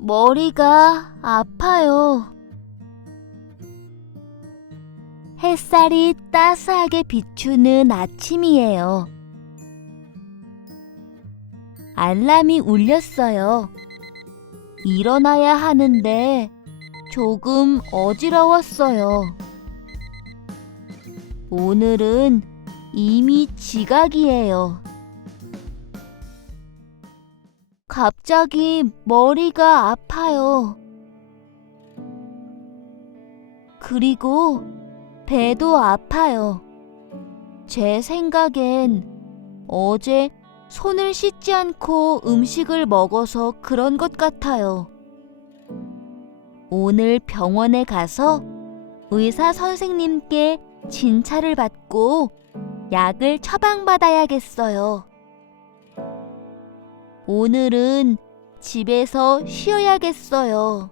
머리가 아파요. 햇살이 따스하게 비추는 아침이에요. 알람이 울렸어요. 일어나야 하는데 조금 어지러웠어요. 오늘은 이미 지각이에요. 갑자기 머리가 아파요. 그리고 배도 아파요. 제 생각엔 어제 손을 씻지 않고 음식을 먹어서 그런 것 같아요. 오늘 병원에 가서 의사 선생님께 진찰을 받고 약을 처방받아야겠어요. 오늘은 집에서 쉬어야겠어요.